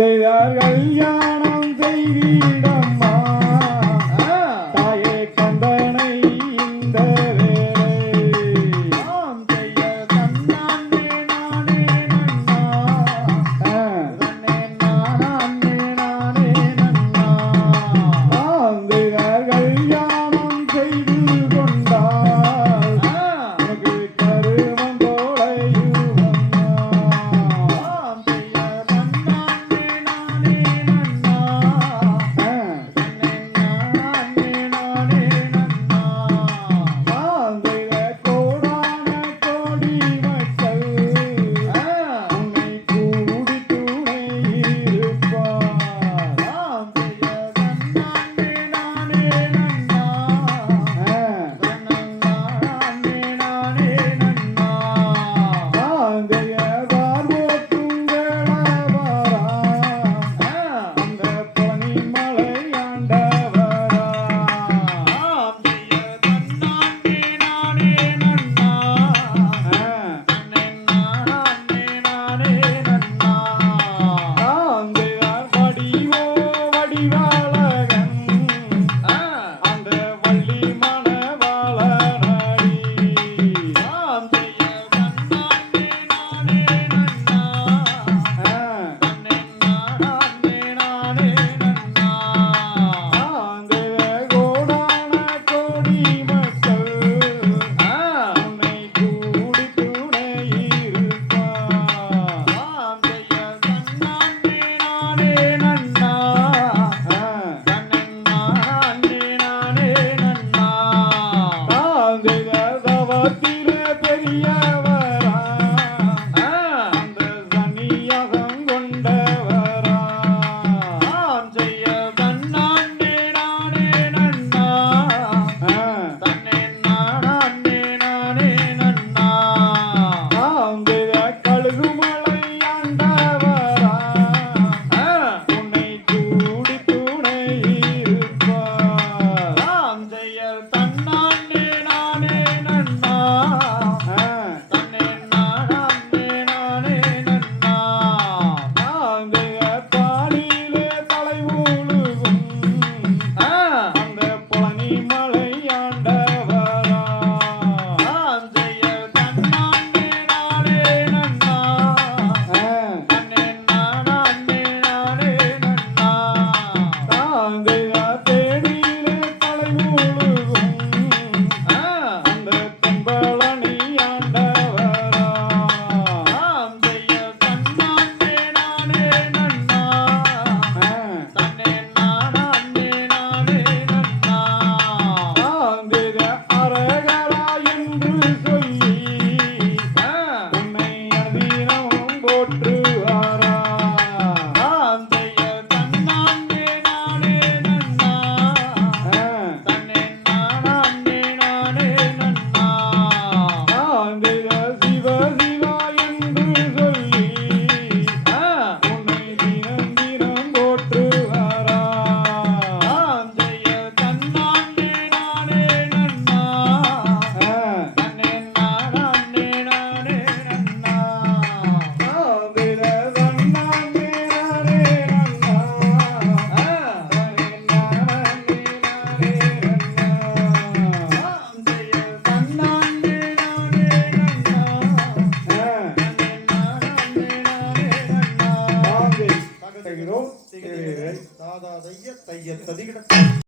தந்தையார் கல்யாணம் செய்தீடம்மா. തയ്യൽ തടി കിടക്കും